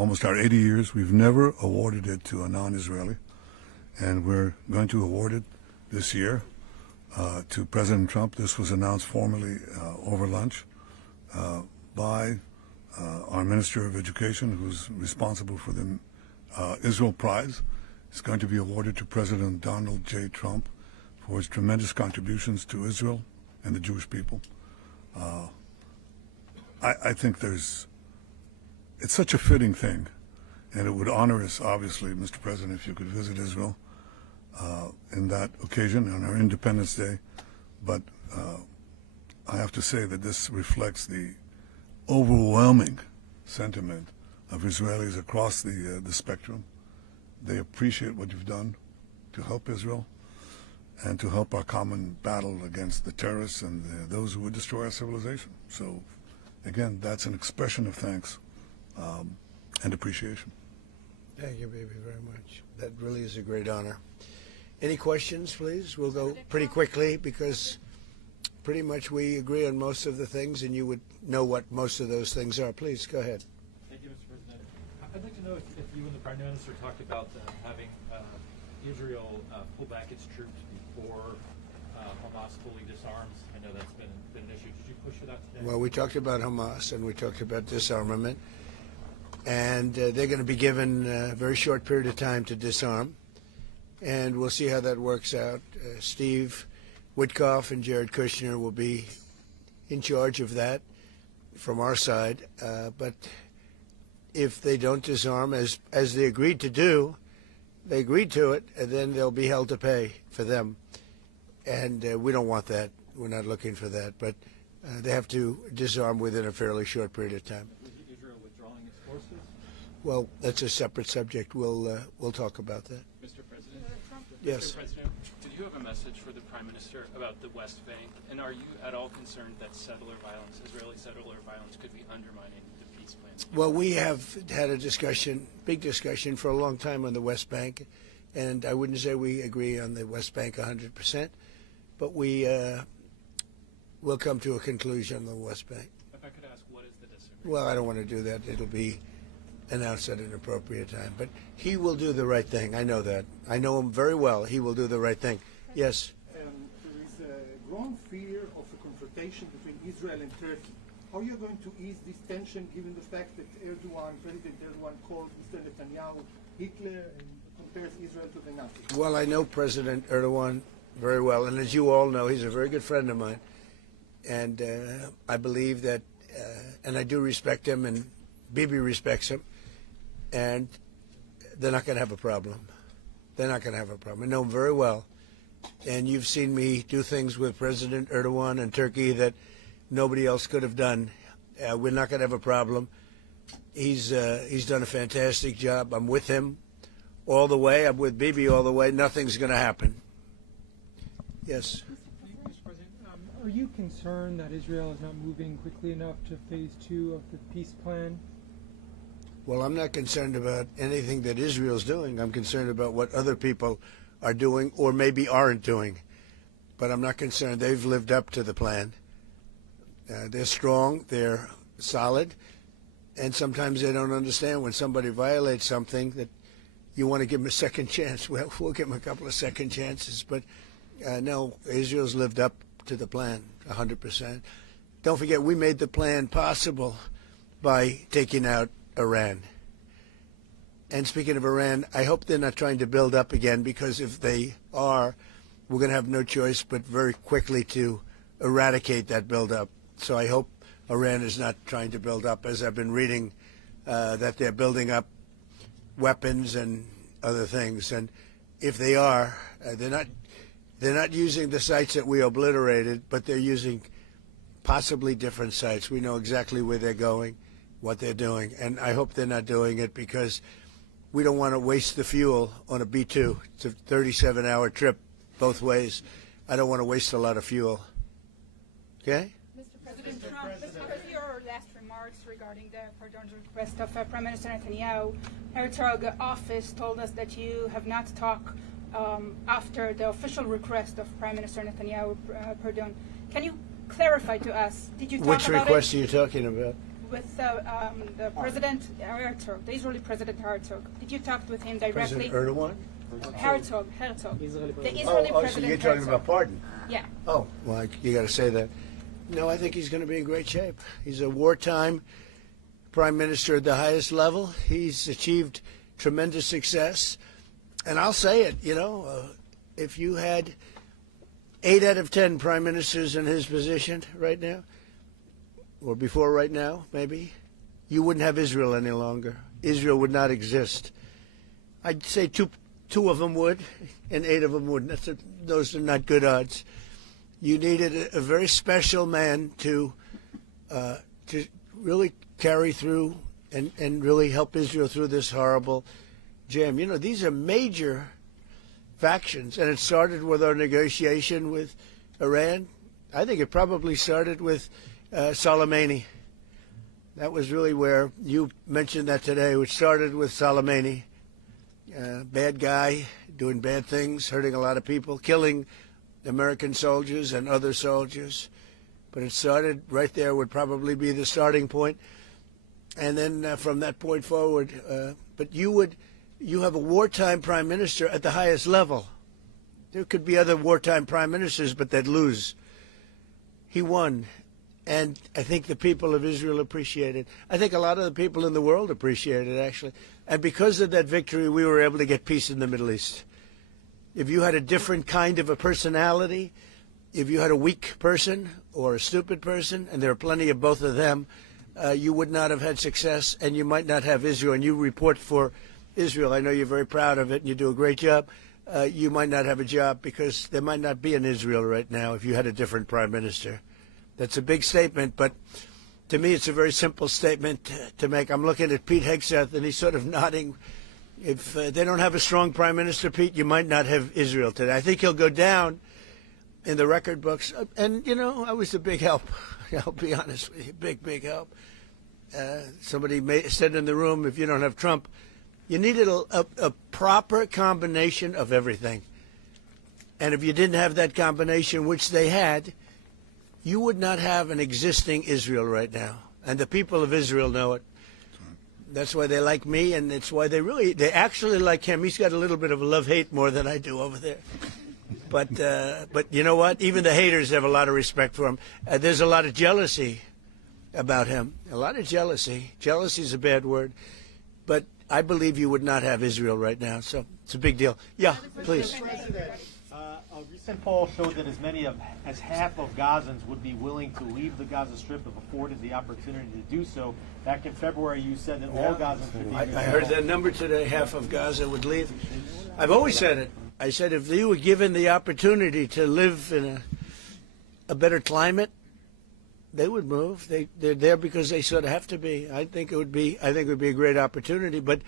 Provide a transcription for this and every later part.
almost our 80 years. We've never awarded it to a non-Israeli, and we're going to award it this year to President Trump. This was announced formally over lunch by our Minister of Education, who's responsible for the Israel Prize. It's going to be awarded to President Donald J. Trump for his tremendous contributions to Israel and the Jewish people. I think it's such a fitting thing, and it would honor us, obviously, Mr. President, if you could visit Israel in that occasion on our Independence Day. But I have to say that this reflects the overwhelming sentiment of Israelis across the spectrum. They appreciate what you've done to help Israel and to help our common battle against the terrorists and those who would destroy our civilization. So, again, that's an expression of thanks and appreciation. Thank you, baby, very much. That really is a great honor. Any questions, please? We'll go pretty quickly because pretty much we agree on most of the things, and you would know what most of those things are. Please, go ahead. Thank you, Mr. President. I'd like to know if you and the Prime Minister talked about having Israel pull back its troops before Hamas fully disarms. I know that's been an issue. Did you push for that today? Well, we talked about Hamas and we talked about disarmament, and they're going to be given a very short period of time to disarm, and we'll see how that works out. Steve Witkoff and Jared Kushner will be in charge of that from our side, but if they don't disarm as they agreed to do, they agreed to it, and then they'll be held to pay for them. And we don't want that. We're not looking for that. But they have to disarm within a fairly short period of time. Is Israel withdrawing its forces? Well, that's a separate subject. We'll talk about that. Mr. President? Yes. Mr. President, did you have a message for the Prime Minister about the West Bank? And are you at all concerned that settler violence, Israeli settler violence, could be undermining the peace plan? Well, we have had a discussion, big discussion, for a long time on the West Bank. And I wouldn't say we agree on the West Bank 100%, but we will come to a conclusion on the West Bank. If I could ask, what is the disagreement? Well, I don't want to do that. It'll be announced at an appropriate time. But he will do the right thing. I know that. I know him very well. He will do the right thing. Yes? There is a growing fear of a confrontation between Israel and Turkey. How are you going to ease this tension given the fact that President Erdogan called Mr. Netanyahu Hitler and compares Israel to the Nazis? Well, I know President Erdogan very well. And as you all know, he's a very good friend of mine. And I believe that, and I do respect him, and Bibi respects him, and they're not going to have a problem. They're not going to have a problem. I know him very well. And you've seen me do things with President Erdogan and Turkey that nobody else could have done. We're not going to have a problem. He's done a fantastic job. I'm with him all the way. I'm with Bibi all the way. Nothing's going to happen. Yes. Mr. President, are you concerned that Israel is not moving quickly enough to phase 2 of the peace plan? Well, I'm not concerned about anything that Israel's doing. I'm concerned about what other people are doing or maybe aren't doing. But I'm not concerned. They've lived up to the plan. They're strong. They're solid. And sometimes they don't understand when somebody violates something that you want to give them a second chance. Well, we'll give them a couple of second chances. But no, Israel's lived up to the plan 100%. Don't forget, we made the plan possible by taking out Iran. And speaking of Iran, I hope they're not trying to build up again, because if they are, we're going to have no choice but very quickly to eradicate that buildup. So I hope Iran is not trying to build up, as I've been reading that they're building up weapons and other things. And if they are, they're not using the sites that we obliterated, but they're using possibly different sites. We know exactly where they're going, what they're doing, and I hope they're not doing it because we don't want to waste the fuel on a B-2. It's a 37-hour trip both ways. I don't want to waste a lot of fuel. Okay? Mr. President Trump, because your last remarks regarding the pardon request of Prime Minister Netanyahu, Herzog office told us that you have not talked after the official request of Prime Minister Netanyahu pardon. Can you clarify to us? Did you talk Which about request it? are you talking about? with the President Herzog, the Israeli President Herzog? Did you talk with him directly? President Erdogan? Herzog. The Israeli President So you're talking Herzog. about pardon? Yeah. Oh, well, you got to say that. No, I think he's going to be in great shape. He's a wartime prime minister at the highest level. He's achieved tremendous success. And I'll say it, if you had 8 out of 10 prime ministers in his position right now, or before right now, maybe, you wouldn't have Israel any longer. Israel would not exist. I'd say two of them would, and 8 of them wouldn't. Those are not good odds. You needed a very special man to really carry through and really help Israel through this horrible jam. These are major factions, and it started with our negotiation with Iran. I think it probably started with Soleimani. That was really where you mentioned that today, which started with Soleimani. Bad guy, doing bad things, hurting a lot of people, killing American soldiers and other soldiers. But it started right there, would probably be the starting point. And then from that point forward, but you have a wartime prime minister at the highest level. There could be other wartime prime ministers, but they'd lose. He won. And I think the people of Israel appreciate it. I think a lot of the people in the world appreciate it, actually. And because of that victory, we were able to get peace in the Middle East. If you had a different kind of a personality, if you had a weak person or a stupid person, and there are plenty of both of them, you would not have had success, and you might not have Israel. And you report for Israel. I know you're very proud of it, and you do a great job. You might not have a job because there might not be an Israel right now if you had a different prime minister. That's a big statement, but to me it's a very simple statement to make. I'm looking at Pete Hegseth, and he's sort of nodding. If they don't have a strong prime minister, Pete, you might not have Israel today. I think he'll go down in the record books. And, I was a big help. I'll be honest with you, big help. Somebody said in the room, if you don't have Trump, you needed a proper combination of everything. And if you didn't have that combination, which they had, you would not have an existing Israel right now. And the people of Israel know it. That's why they like me, and it's why they actually like him. He's got a little bit of a love-hate more than I do over there. But you know what? Even the haters have a lot of respect for him. There's a lot of jealousy about him. A lot of jealousy. Jealousy is a bad word. But I believe you would not have Israel right now. So it's a big deal. Yeah, please. A recent poll showed that as half of Gazans would be willing to leave the Gaza Strip if afforded the opportunity to do so. Back in February, you said that all Gazans would be. I heard that number today. Half of Gaza would leave. I've always said it. I said if they were given the opportunity to live in a better climate, they would move. They're there because they sort of have to be. I think it would be a great opportunity. But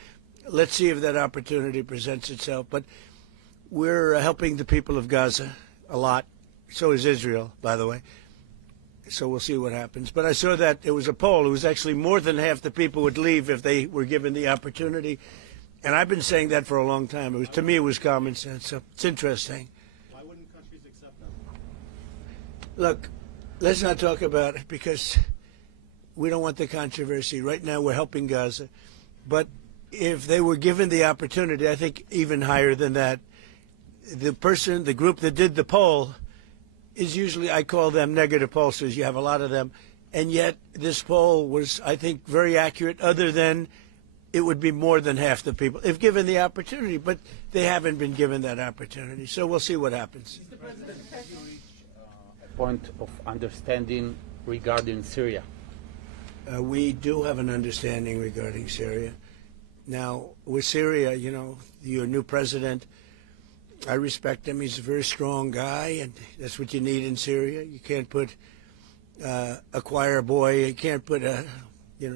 let's see if that opportunity presents itself. But we're helping the people of Gaza a lot. So is Israel, by the way. So we'll see what happens. But I saw that it was a poll. It was actually more than half the people would leave if they were given the opportunity. And I've been saying that for a long time. To me, it was common sense. So it's interesting. Why wouldn't countries accept them? Look, let's not talk about it because we don't want the controversy. Right now, we're helping Gaza. But if they were given the opportunity, I think even higher than that, the group that did the poll is usually, I call them negative pollsters. You have a lot of them. And yet this poll was, I think, very accurate, other than it would be more than half the people, if given the opportunity. But they haven't been given that opportunity. So we'll see what happens. A point of understanding regarding Syria. We do have an understanding regarding Syria. Now, with Syria, your new president, I respect him. He's a very strong guy, and that's what you need in Syria. You can't put a choir boy. You can't put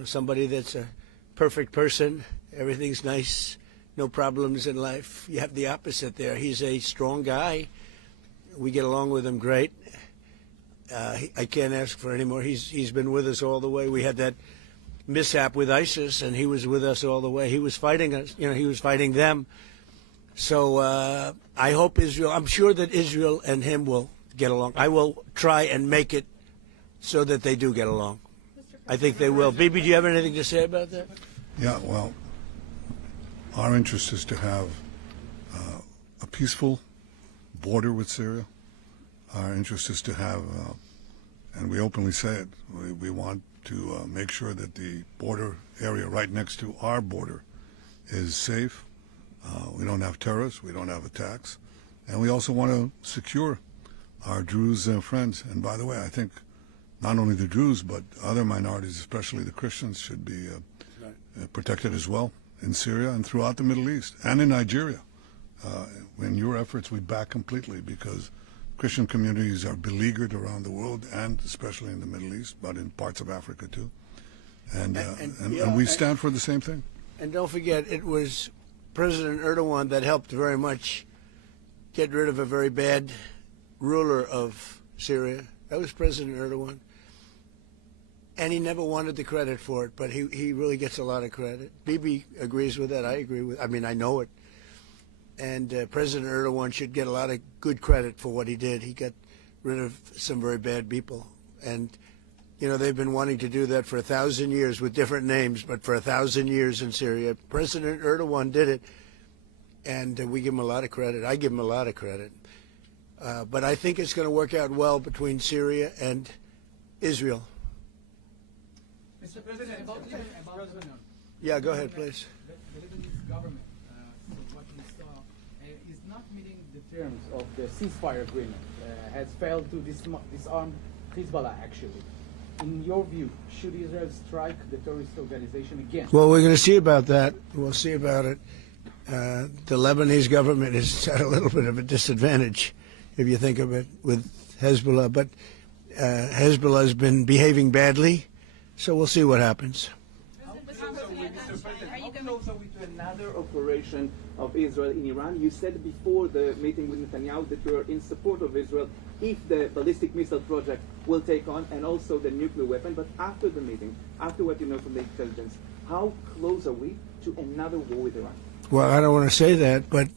somebody that's a perfect person. Everything's nice, no problems in life. You have the opposite there. He's a strong guy. We get along with him great. I can't ask for any more. He's been with us all the way. We had that mishap with ISIS, and he was with us all the way. He was fighting us. He was fighting them. So I hope Israel, I'm sure that Israel and him will get along. I will try and make it so that they do get along. Mr. I think they will. Bibi, do you have anything to say about that? Yeah, well, our interest is to have a peaceful border with Syria. Our interest is to have, and we openly say it, we want to make sure that the border area right next to our border is safe. We don't have terrorists, we don't have attacks, and we also want to secure our Druze friends. And by the way, I think not only the Druze, but other minorities, especially the Christians, should be protected as well in Syria and throughout the Middle East and in Nigeria. In your efforts, we back completely because Christian communities are beleaguered around the world and especially in the Middle East, but in parts of Africa too. And we stand for the same thing. And don't forget, it was President Erdogan that helped very much get rid of a very bad ruler of Syria. That was President Erdogan. And he never wanted the credit for it, but he really gets a lot of credit. Bibi agrees with that. I agree with I mean, I know it. And President Erdogan should get a lot of good credit for what he did. He got rid of some very bad people. And, you know, they've been wanting to do that for 1,000 years with different names, but for 1,000 years in Syria. President Erdogan did it, and we give him a lot of credit. I give him a lot of credit. But I think it's going to work out well between Syria and Israel. Mr. President, about Lebanon. Yeah, go ahead, please. The Lebanese government, from what we saw, is not meeting the terms of the ceasefire agreement, has failed to disarm Hezbollah, actually. In your view, should Israel strike the terrorist organization again? Well, we're going to see about that. We'll see about it. The Lebanese government is at a little bit of a disadvantage, if you think of it, with Hezbollah. But Hezbollah has been behaving badly, so we'll see what happens. How close are we to another operation of Israel in Iran? You said before the meeting with Netanyahu that you are in support of Israel if the ballistic missile project will take on and also the nuclear weapon. But after the meeting, after what you know from the intelligence, how close are we to another war with Iran? Well, I don't want to say that, but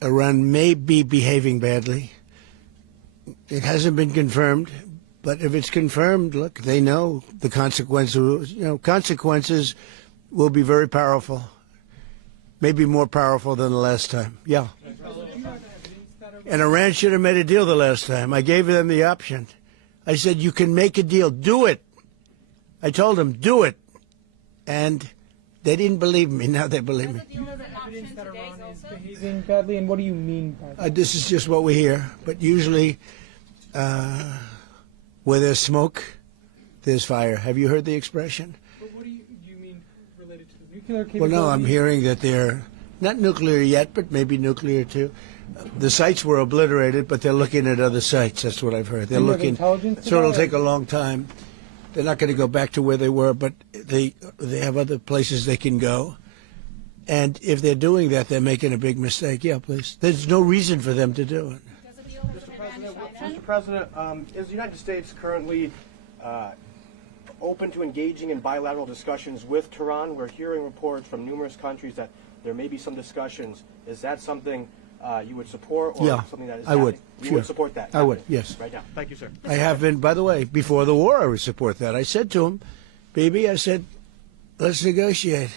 Iran may be behaving badly. It hasn't been confirmed, but if it's confirmed, look, they know the consequences. You know, consequences will be very powerful, maybe more powerful than the last time. Yeah. And Iran should have made a deal the last time. I gave them the option. I said, you can make a deal. Do it. I told them, do it. And they didn't believe me. Now they believe me. Evidence that Iran is behaving badly, and what do you mean by that? This is just what we hear. But usually, where there's smoke, there's fire. Have you heard the expression? But what do you mean related to the nuclear Well, capability? no, I'm hearing that they're not nuclear yet, but maybe nuclear too. The sites were obliterated, but they're looking at other sites. That's what I've heard. They're Do you have looking. intelligence So it'll about it? take a long time. They're not going to go back to where they were, but they have other places they can go. And if they're doing that, they're making a big mistake. Yeah, please. There's no reason for them to do it. Mr. President, is the United States currently open to engaging in bilateral discussions with Tehran? We're hearing reports from numerous countries that there may be some discussions. Is that something you would support, or Yeah, something that is I would. happening? You Sure. would support that? I would, happening yes. Right now. Thank you, sir. I have been, by the way, before the war, I would support that. I said to him, baby, I said, let's negotiate.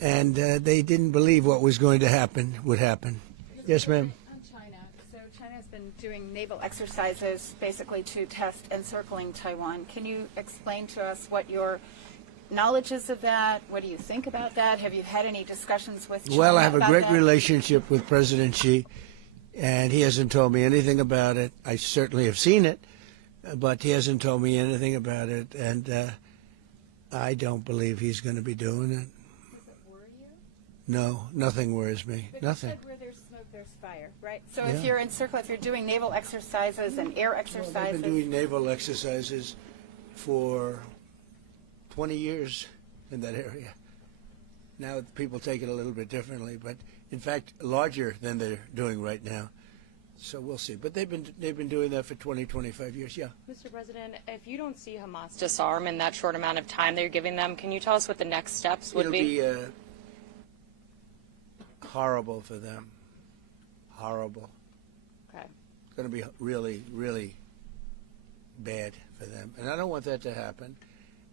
And they didn't believe what was going to happen would happen. Yes, ma'am. On China. So China has been doing naval exercises basically to test encircling Taiwan. Can you explain to us what your knowledge is of that? What do you think about that? Have you had any discussions with China Well, I have a about great that? relationship with President Xi, and he hasn't told me anything about it. I certainly have seen it, but he hasn't told me anything about it, and I don't believe he's going to be doing it. Does it worry you? No, nothing worries me. But Nothing. you said where there's smoke, there's fire, right? So Yeah. if you're if you're doing naval exercises and air Well, exercises, they've been doing naval exercises for 20 years in that area. Now people take it a little bit differently, but in fact larger than they're doing right now. So we'll see. But they've been doing that for 20, 25 years. Yeah. Mr. President, if you don't see Hamas disarm in that short amount of time that you're giving them, can you tell us what the next steps would It'll be horrible for them. Horrible. Okay. It's going to be really, really, bad for them. And I don't want that to happen.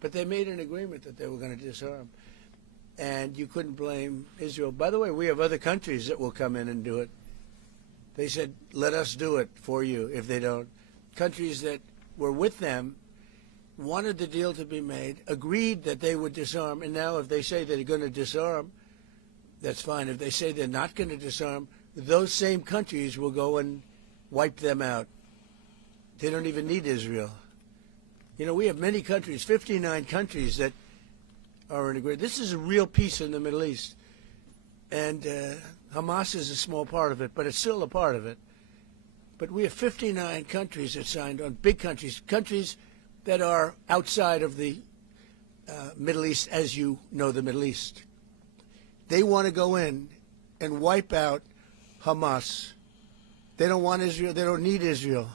But they made an agreement that they were going to disarm. And you couldn't blame Israel. By the way, we have other countries that will come in and do it. They said, let us do it for you if they don't. Countries that were with them wanted the deal to be made, agreed that they would disarm, and now if they say they're going to disarm, that's fine. If they say they're not going to disarm, those same countries will go and wipe them out. They don't even need Israel. You know, we have many countries, 59 countries that are in agreement. This is a real peace in the Middle East. And Hamas is a small part of it, but it's still a part of it. But we have 59 countries that signed on, big countries, countries that are outside of the Middle East, as you know the Middle East. They want to go in and wipe out Hamas. They don't want Israel. They don't need Israel.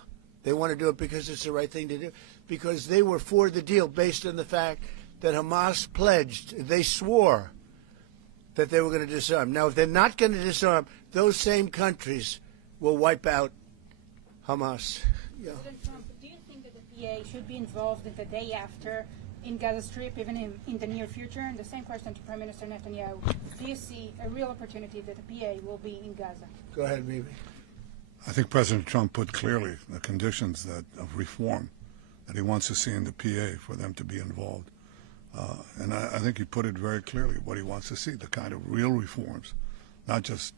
They want to do it because it's the right thing to do, because they were for the deal based on the fact that Hamas pledged, they swore that they were going to disarm. Now, if they're not going to disarm, those same countries will wipe out Hamas. Yeah. President Trump, do you think that the PA should be involved in the day after in Gaza Strip, even in the near future? And the same question to Prime Minister Netanyahu. Do you see a real opportunity that the PA will be in Gaza? Go ahead, Bibi. I think President Trump put clearly the conditions of reform that he wants to see in the PA for them to be involved. And I think he put it very clearly what he wants to see, the kind of real reforms, not just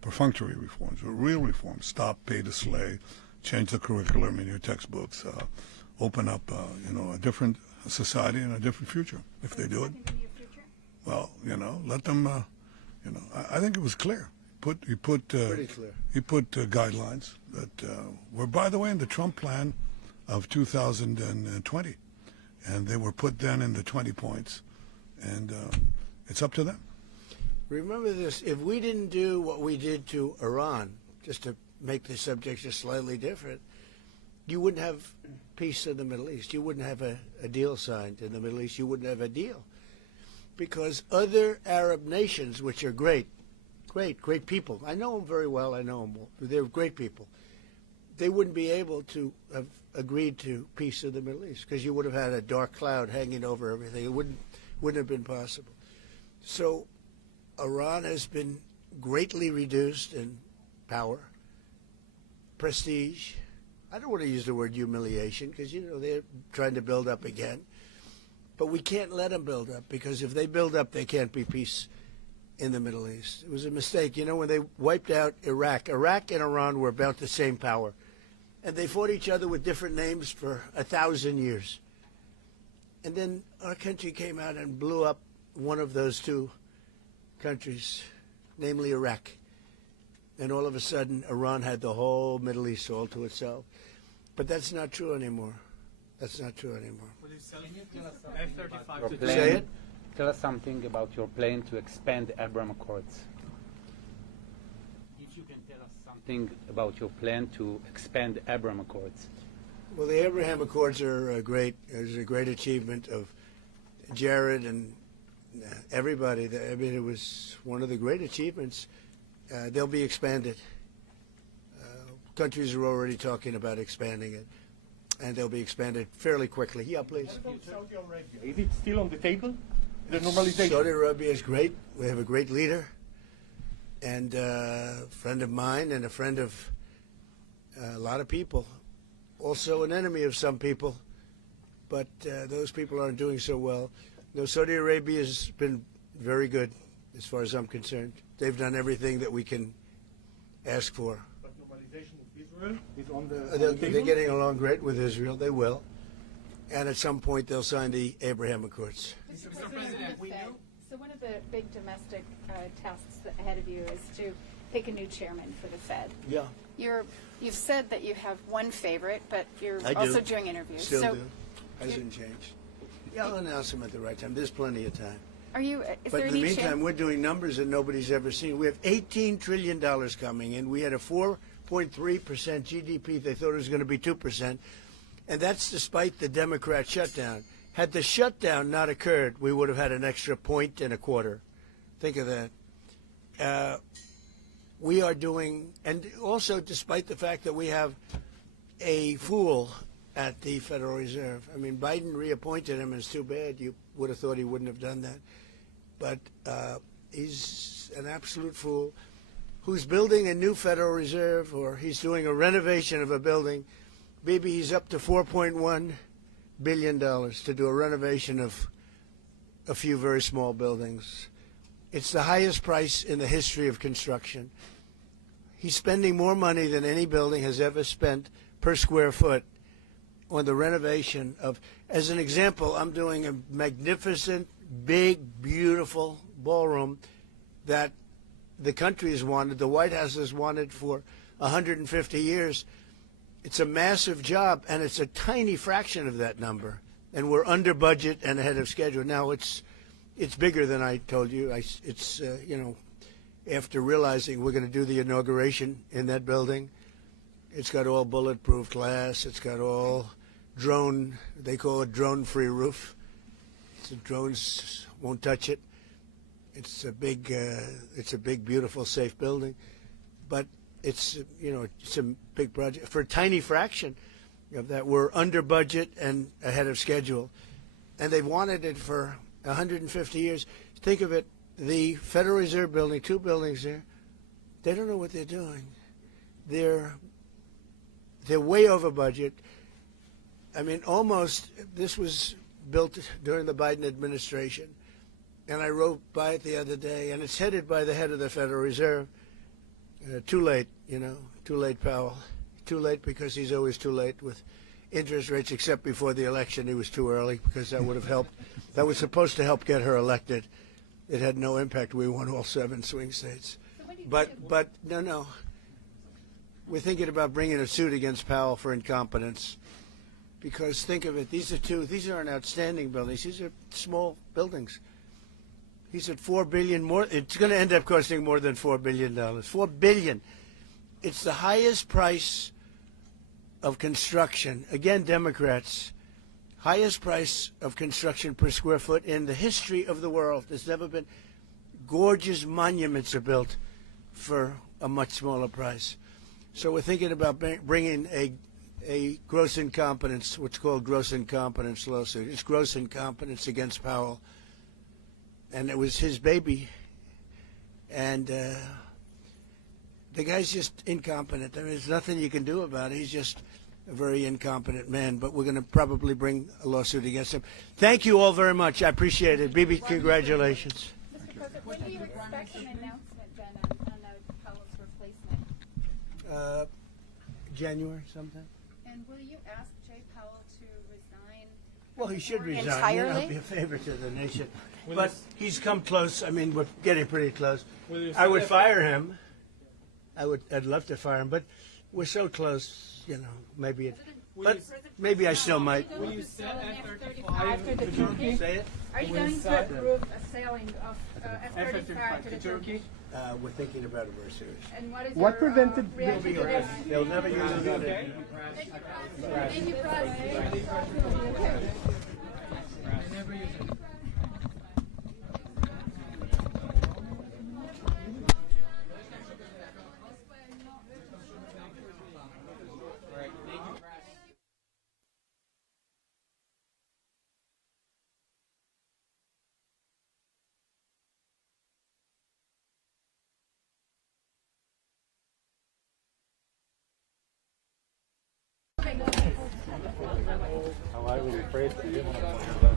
perfunctory reforms, but real reforms. Stop pay to slay, change the curriculum in your textbooks, open up a different society and a different future if they do it. Well, let them, I think it was clear. He put Pretty clear. He put guidelines that were, by the way, in the Trump plan of 2020. And they were put then in the 20 points. And it's up to them. Remember this, if we didn't do what we did to Iran, just to make the subject just slightly different, you wouldn't have peace in the Middle East. You wouldn't have a deal signed in the Middle East. You wouldn't have a deal. Because other Arab nations, which are great people, I know them very well, I know them all, they're great people, they wouldn't be able to have agreed to peace in the Middle East because you would have had a dark cloud hanging over everything. It wouldn't have been possible. So Iran has been greatly reduced in power, prestige. I don't want to use the word humiliation because, they're trying to build up again. But we can't let them build up because if they build up, there can't be peace in the Middle East. It was a mistake. When they wiped out Iraq and Iran were about the same power. And they fought each other with different names for 1,000 years. And then our country came out and blew up one of those two countries, namely Iraq. And all of a sudden, Iran had the whole Middle East all to itself. But that's not true anymore. That's not true anymore. Say it? Tell us something about your plan to expand the Abraham Accords. If you can tell us something about your plan to expand the Abraham Accords. Well, the Abraham Accords are great. It was a great achievement of Jared and everybody. It was one of the great achievements. They'll be expanded. Countries are already talking about expanding it, and they'll be expanded fairly quickly. Yeah, please. What about Saudi Arabia? Is it still on the table? The normalization? Saudi Arabia is great. We have a great leader, and a friend of mine and a friend of a lot of people. Also an enemy of some people, but those people aren't doing so well. No, Saudi Arabia has been very good as far as I'm concerned. They've done everything that we can ask for. But normalization with Israel is on the They're table? getting along great with Israel. They will. And at some point, they'll sign the Abraham Accords. So one of the big domestic tasks ahead of you is to pick a new chairman for the Fed. Yeah. You've said that you have one favorite, but you're I do. also doing interviews. Still so do. Hasn't changed. Yeah, I'll announce them at the right time. There's plenty of time. Is But there in the any meantime, we're doing numbers that nobody's ever seen. We have $18 trillion coming in. We had a 4.3% GDP. They thought it was going to be 2%. And that's despite the Democrat shutdown. Had the shutdown not occurred, we would have had an extra 1.25. Think of that. We are doing, and also despite the fact that we have a fool at the Federal Reserve. I mean, Biden reappointed him, and it's too bad. You would have thought he wouldn't have done that. But he's an absolute fool who's building a new Federal Reserve, or he's doing a renovation of a building. Maybe he's up to $4.1 billion to do a renovation of a few very small buildings. It's the highest price in the history of construction. He's spending more money than any building has ever spent per square foot on the renovation of, as an example, I'm doing a magnificent, big, beautiful ballroom that the country has wanted, the White House has wanted for 150 years. It's a massive job, and it's a tiny fraction of that number. And we're under budget and ahead of schedule. Now, it's bigger than I told you. After realizing we're going to do the inauguration in that building, it's got all bulletproof glass. It's got all drone, they call it drone-free roof. So drones won't touch it. It's a big, beautiful, safe building. But it's a big project. For a tiny fraction of that, we're under budget and ahead of schedule. And they've wanted it for 150 years. Think of it, the Federal Reserve building, 2 buildings there, they don't know what they're doing. They're way over budget. I mean, almost, this was built during the Biden administration. And I rode by it the other day, and it's headed by the head of the Federal Reserve. Too late, too late, Powell. Too late because he's always too late with interest rates, except before the election he was too early because that would have helped. That was supposed to help get her elected. It had no impact. We won all 7 swing states. But no. We're thinking about bringing a suit against Powell for incompetence. Because think of it, these aren't outstanding buildings. These are small buildings. He's at $4 billion more. It's going to end up costing more than $4 billion. $4 billion. It's the highest price of construction. Again, Democrats, highest price of construction per square foot in the history of the world. There's never been. Gorgeous monuments are built for a much smaller price. So we're thinking about bringing a gross incompetence, what's called gross incompetence lawsuit. It's gross incompetence against Powell. And it was his baby. And the guy's just incompetent. I mean, there's nothing you can do about it. He's just a very incompetent man. But we're going to probably bring a lawsuit against him. Thank you all very much. I appreciate it. Bibi, congratulations. Mr. President, when do you expect an announcement then on Powell's replacement? January sometime. And will you ask Jay Powell to resign? Well, he should resign. Entirely? Be a favor to the nation. But he's come close. I mean, we're getting pretty close. I would fire him. I'd love to fire him, but we're so close. Maybe it. But maybe I still might. Will you sell F-35 to Turkey? Say it. Are you going to approve a selling of F-35 to Turkey? We're thinking about it very seriously. And what is What prevented? reaction to this? They'll never use it on it. Thank you, President. I was afraid to